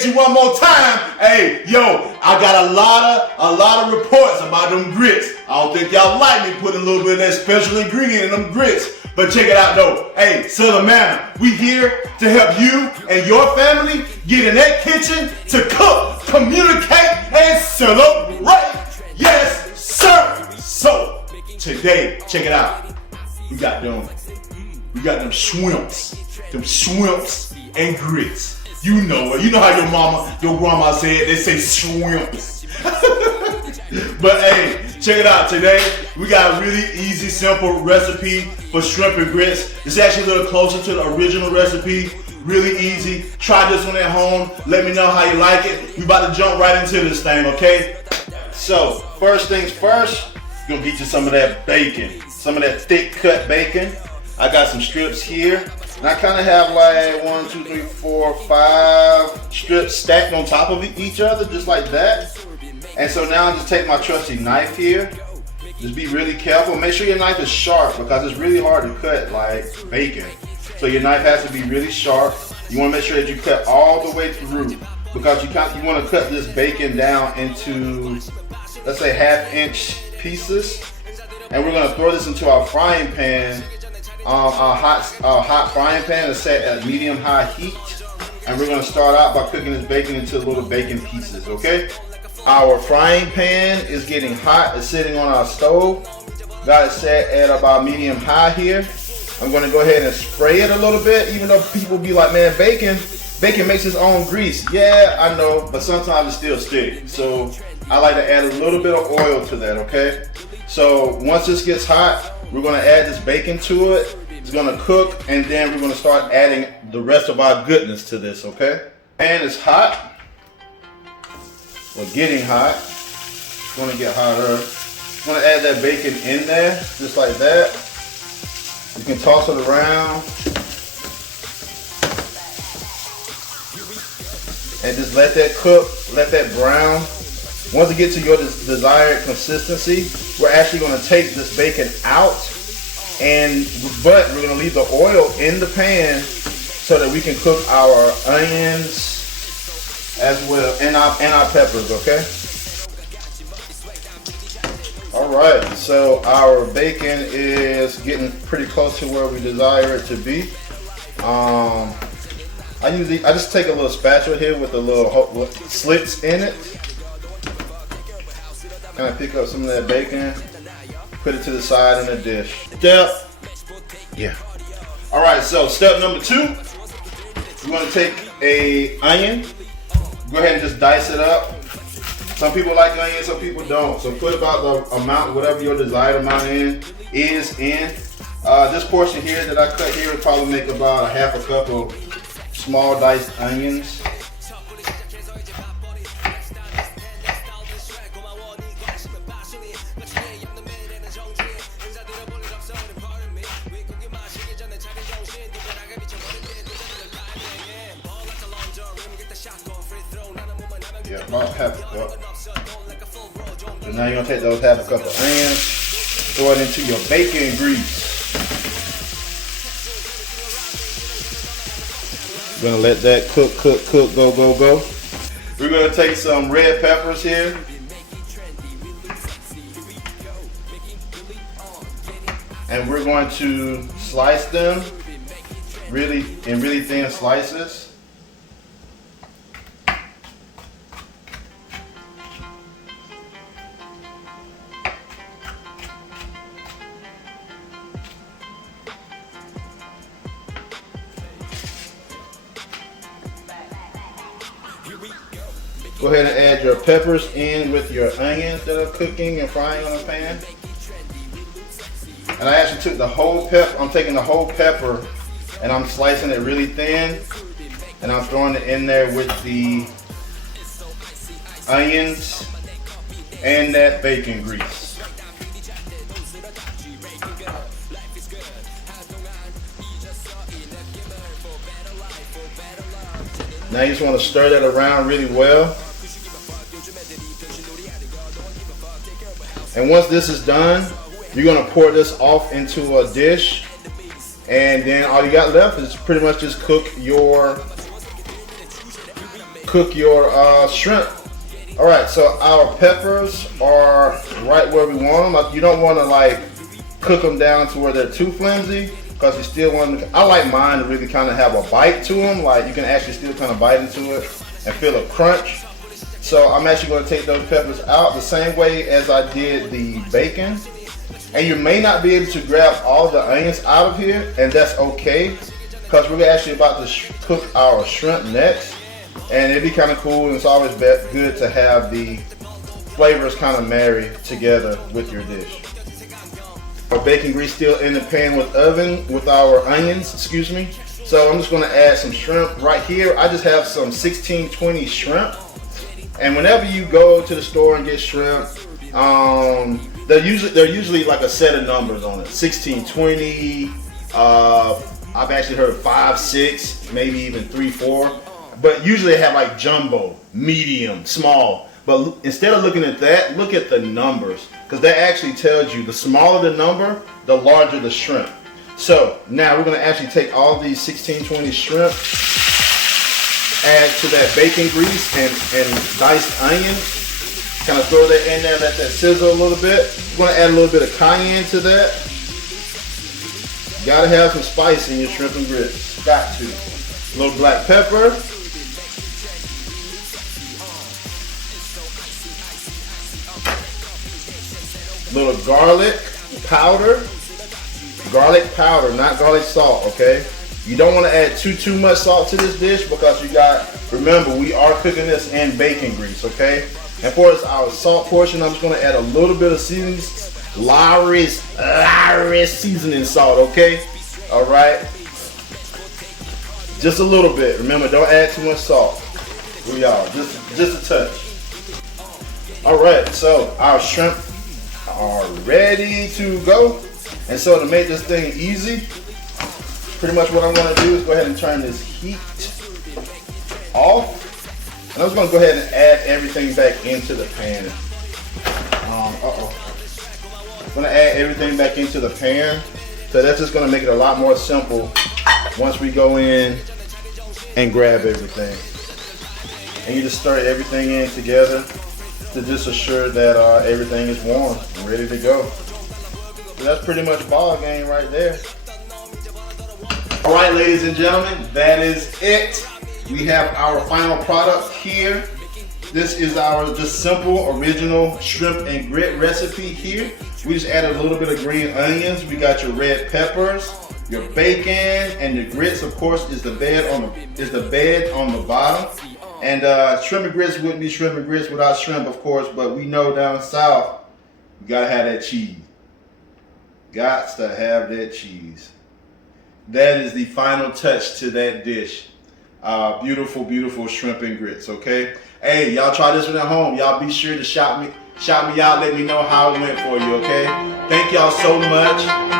at you one more time. Hey, yo, I got a lot of reports about them grits. I don't think y'all like me putting a little bit of that special ingredient in them grits. But check it out though. Hey, Southern Manna, we here to help you and your family get in that kitchen to cook, communicate, and celebrate. Yes, sir. So, today, check it out. We got them shrimps and grits. You know it. You know how your grandma said, they say shrimps. But hey, check it out. Today, we got a really easy, simple recipe for shrimp and grits. It's actually a little closer to the original recipe. Really easy. Try this one at home. Let me know how you like it. We about to jump right into this thing, okay? So, first things first, gonna get you some of that bacon. Some of that thick cut bacon. I got some strips here. And I kind of have like 1, 2, 3, 4, 5 strips stacked on top of each other, just like that. And so now I just take my trusty knife here. Just be really careful. Make sure your knife is sharp because it's really hard to cut like bacon. So your knife has to be really sharp. You want to make sure that you cut all the way through because you want to cut this bacon down into, let's say, 1/2 inch pieces. And we're gonna throw this into our frying pan. Our hot frying pan is set at medium-high heat. And we're gonna start out by cooking this bacon into little bacon pieces, okay? Our frying pan is getting hot. It's sitting on our stove. Got it set at about medium-high here. I'm gonna go ahead and spray it a little bit, even though people be like, man, bacon makes its own grease. Yeah, I know, but sometimes it still sticks. So I like to add a little bit of oil to that, okay? So once this gets hot, we're gonna add this bacon to it. It's gonna cook, and then we're gonna start adding the rest of our goodness to this, okay? Pan is hot. We're getting hot. It's gonna get hotter. I'm gonna add that bacon in there, just like that. You can toss it around. And just let that cook, let that brown. Once it gets to your desired consistency, we're actually going to take this bacon out, but we're going to leave the oil in the pan so that we can cook our onions as well and our peppers, okay? All right, so our bacon is getting pretty close to where we desire it to be. I just take a little spatula here with the little slits in it. Kind of pick up some of that bacon, put it to the side in a dish. All right, so step number 2, you want to take a onion, go ahead and just dice it up. Some people like onions, some people don't. So put about the amount, whatever your desired amount is in. This portion here that I cut here would probably make about 1/2 cup of small diced onions. Yeah, about 1/2 cup. So now you're gonna take those 1/2 cup of onions, throw it into your bacon grease. We're gonna let that cook, go. We're gonna take some red peppers here. And we're going to slice them in really thin slices. Go ahead and add your peppers in with your onions that are cooking and frying on the pan. And I actually took the whole pepper, I'm taking the whole pepper and I'm slicing it really thin and I'm throwing it in there with the onions and that bacon grease. Now you just want to stir that around really well. And once this is done, you're going to pour this off into a dish. And then all you got left is pretty much just cook your cook your shrimp. All right, so our peppers are right where we want them. You don't want to like cook them down to where they're too flimsy, because you still want them. I like mine to really kind of have a bite to them. Like you can actually still kind of bite into it and feel a crunch. So I'm actually going to take those peppers out the same way as I did the bacon. And you may not be able to grab all the onions out of here, and that's okay, because we're actually about to cook our shrimp next. And it'd be kind of cool, and it's always good to have the flavors kind of marry together with your dish. Our bacon grease still in the pan with our onions, excuse me. So I'm just going to add some shrimp right here. I just have some 1620 shrimp. And whenever you go to the store and get shrimp, they're usually like a set of numbers on it. 1620. I've actually heard 5, 6, maybe even 3, 4. But usually they have like jumbo, medium, small. But instead of looking at that, look at the numbers, because that actually tells you the smaller the number, the larger the shrimp. So now we're going to actually take all these 1620 shrimp, add to that bacon grease and diced onion. Kind of throw that in there, let that sizzle a little bit. We're going to add a little bit of cayenne to that. You got to have some spice in your shrimp and grits. Got to. A little black pepper. Little garlic powder, not garlic salt, okay? You don't want to add too much salt to this dish, because remember, we are cooking this in bacon grease, okay? And for our salt portion, I'm just going to add a little bit of seasoning, Lawry's seasoning salt, okay? All right? Just a little bit. Remember, don't add too much salt. We are, just a touch. All right, so our shrimp are ready to go. And so to make this thing easy, pretty much what I'm going to do is go ahead and turn this heat off. And I'm just going to go ahead and add everything back into the pan. I'm going to add everything back into the pan. So that's just going to make it a lot more simple once we go in and grab everything. And you just stir everything in together to just assure that everything is warm and ready to go. So that's pretty much ball game right there. All right, ladies and gentlemen, that is it. We have our final product here. This is our just simple original shrimp and grit recipe here. We just added a little bit of green onions. We got your red peppers, your bacon, and the grits, of course, is the bed on the bottom. And shrimp and grits wouldn't be shrimp and grits without shrimp, of course, but we know down south, you gotta have that cheese. Gots to have that cheese. That is the final touch to that dish. Beautiful, beautiful shrimp and grits, okay? Hey, y'all try this one at home. Y'all be sure to shout me out, let me know how it went for you, okay? Thank y'all so much.